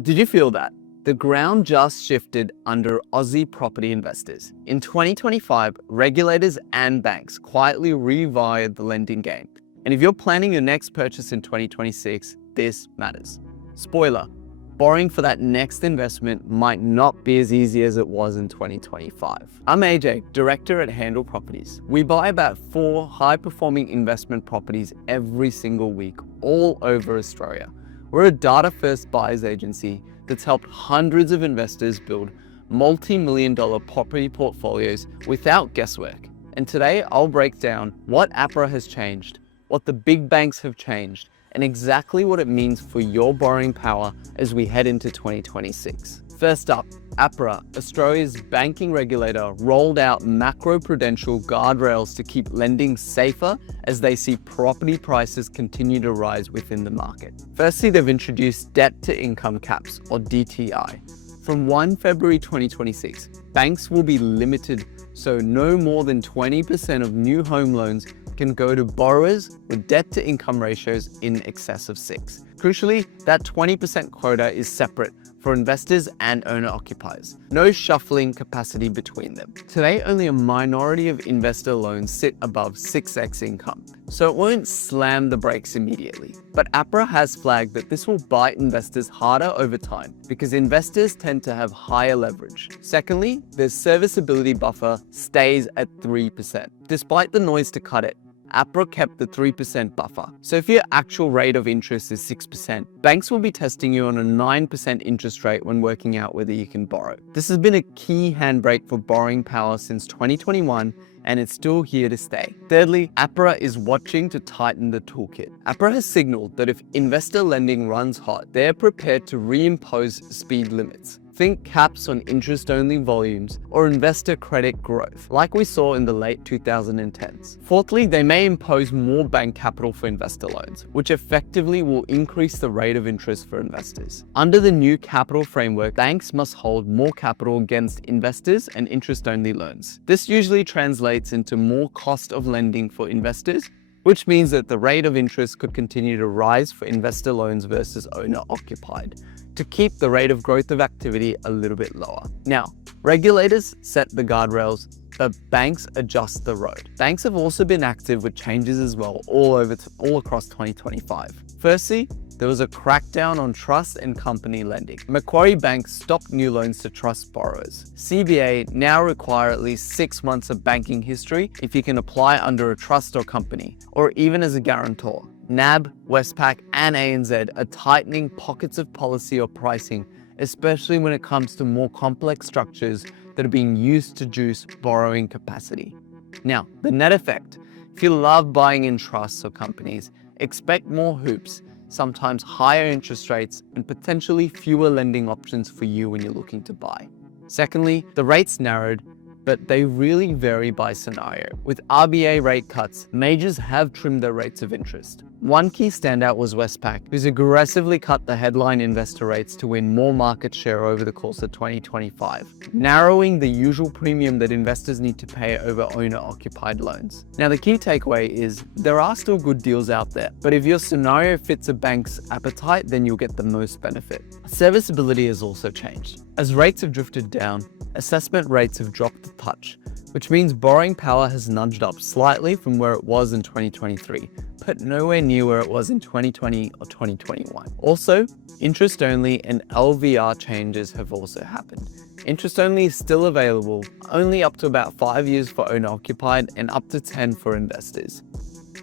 Did you feel that? The ground just shifted under Aussie property investors. In 2025, regulators and banks quietly rewired the lending game. And if you're planning your next purchase in 2026, this matters. Spoiler, borrowing for that next investment might not be as easy as it was in 2025. I'm AJ, director at Handle Properties. We buy about 4 high-performing investment properties every single week, all over Australia. We're a data-first buyers agency that's helped hundreds of investors build multi-million-dollar property portfolios without guesswork. And today I'll break down what APRA has changed, what the big banks have changed, and exactly what it means for your borrowing power as we head into 2026. First up, APRA, Australia's banking regulator, rolled out macro-prudential guardrails to keep lending safer as they see property prices continue to rise within the market. Firstly, they've introduced debt-to-income caps, or DTI. From 1 February 2026, banks will be limited so no more than 20% of new home loans can go to borrowers with debt-to-income ratios in excess of 6. Crucially, that 20% quota is separate for investors and owner-occupiers. No shuffling capacity between them. Today, only a minority of investor loans sit above 6x income, so it won't slam the brakes immediately. But APRA has flagged that this will bite investors harder over time because investors tend to have higher leverage. Secondly, the serviceability buffer stays at 3%. Despite the noise to cut it, APRA kept the 3% buffer. So if your actual rate of interest is 6%, banks will be testing you on a 9% interest rate when working out whether you can borrow. This has been a key handbrake for borrowing power since 2021, and it's still here to stay. Thirdly, APRA is watching to tighten the toolkit. APRA has signaled that if investor lending runs hot, they're prepared to reimpose speed limits. Think caps on interest-only volumes or investor credit growth, like we saw in the late 2010s. Fourthly, they may impose more bank capital for investor loans, which effectively will increase the rate of interest for investors. Under the new capital framework, banks must hold more capital against investors and interest-only loans. This usually translates into more cost of lending for investors, which means that the rate of interest could continue to rise for investor loans versus owner-occupied, to keep the rate of growth of activity a little bit lower. Now, regulators set the guardrails, but banks adjust the road. Banks have also been active with changes as well all across 2025. Firstly, there was a crackdown on trust and company lending. Macquarie Bank stopped new loans to trust borrowers. CBA now require at least 6 months of banking history if you can apply under a trust or company, or even as a guarantor. NAB, Westpac, and ANZ are tightening pockets of policy or pricing, especially when it comes to more complex structures that are being used to juice borrowing capacity. Now, the net effect: if you love buying in trusts or companies, expect more hoops, sometimes higher interest rates, and potentially fewer lending options for you when you're looking to buy. Secondly, the rates narrowed, but they really vary by scenario. With RBA rate cuts, majors have trimmed their rates of interest. One key standout was Westpac, who's aggressively cut the headline investor rates to win more market share over the course of 2025, narrowing the usual premium that investors need to pay over owner-occupied loans. Now, the key takeaway is there are still good deals out there, but if your scenario fits a bank's appetite, then you'll get the most benefit. Serviceability has also changed. As rates have drifted down, assessment rates have dropped a touch, which means borrowing power has nudged up slightly from where it was in 2023, but nowhere near where it was in 2020 or 2021. Also, interest-only and LVR changes have also happened. Interest-only is still available, only up to about 5 years for owner-occupied and up to 10 for investors.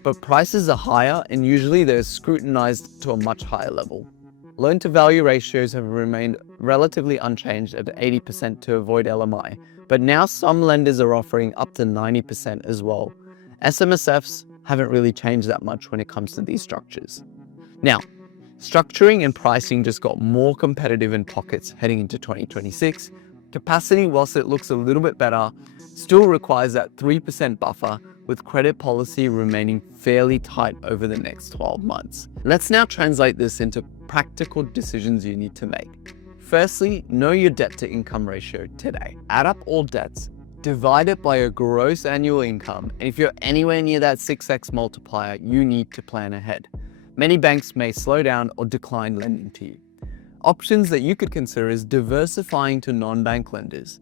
But prices are higher, and usually they're scrutinized to a much higher level. Loan-to-value ratios have remained relatively unchanged at 80% to avoid LMI, but now some lenders are offering up to 90% as well. SMSFs haven't really changed that much when it comes to these structures. Now, structuring and pricing just got more competitive in pockets heading into 2026. Capacity, whilst it looks a little bit better, still requires that 3% buffer, with credit policy remaining fairly tight over the next 12 months. Let's now translate this into practical decisions you need to make. Firstly, know your debt to income ratio today. Add up all debts, divide it by your gross annual income, and if you're anywhere near that 6x multiplier, you need to plan ahead. Many banks may slow down or decline lending to you. Options that you could consider is diversifying to non-bank lenders,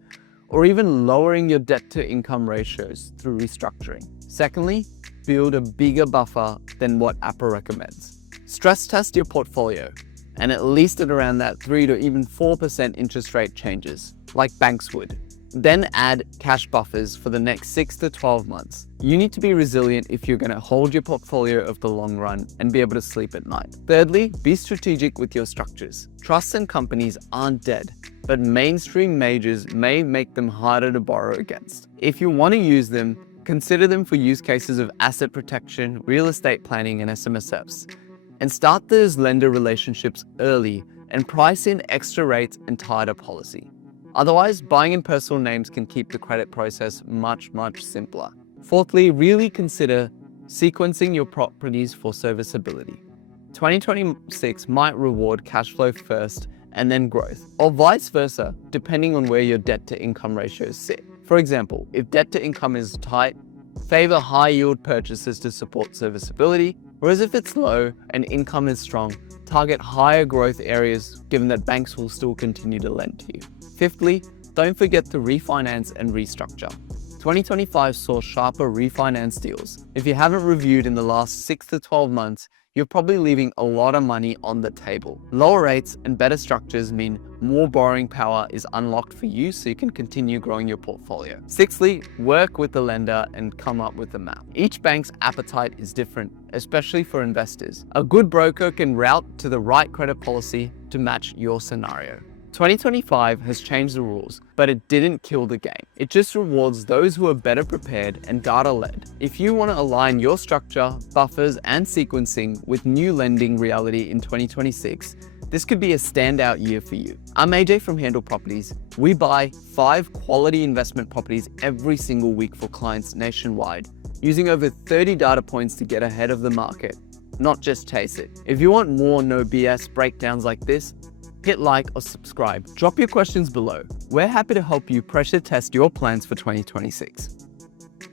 or even lowering your debt-to-income ratios through restructuring. Secondly, build a bigger buffer than what APRA recommends. Stress test your portfolio, and at least at around that 3 to even 4% interest rate changes, like banks would. Then add cash buffers for the next 6 to 12 months. You need to be resilient if you're going to hold your portfolio over the long run and be able to sleep at night. Thirdly, be strategic with your structures. Trusts and companies aren't dead, but mainstream majors may make them harder to borrow against. If you want to use them, consider them for use cases of asset protection, real estate planning, and SMSFs. And start those lender relationships early and price in extra rates and tighter policy. Otherwise, buying in personal names can keep the credit process much simpler. Fourthly, really consider sequencing your properties for serviceability. 2026 might reward cash flow first and then growth, or vice versa, depending on where your debt-to-income ratios sit. For example, if debt-to-income is tight, favor high-yield purchases to support serviceability, whereas if it's low and income is strong, target higher growth areas given that banks will still continue to lend to you. Fifthly, don't forget to refinance and restructure. 2025 saw sharper refinance deals. If you haven't reviewed in the last 6 to 12 months, you're probably leaving a lot of money on the table. Lower rates and better structures mean more borrowing power is unlocked for you so you can continue growing your portfolio. Sixthly, work with the lender and come up with a map. Each bank's appetite is different, especially for investors. A good broker can route to the right credit policy to match your scenario. 2025 has changed the rules, but it didn't kill the game. It just rewards those who are better prepared and data-led. If you want to align your structure, buffers, and sequencing with new lending reality in 2026, this could be a standout year for you. I'm AJ from Handle Properties. We buy 5 quality investment properties every single week for clients nationwide, using over 30 data points to get ahead of the market, not just chase it. If you want more no BS breakdowns like this, hit like or subscribe. Drop your questions below. We're happy to help you pressure test your plans for 2026.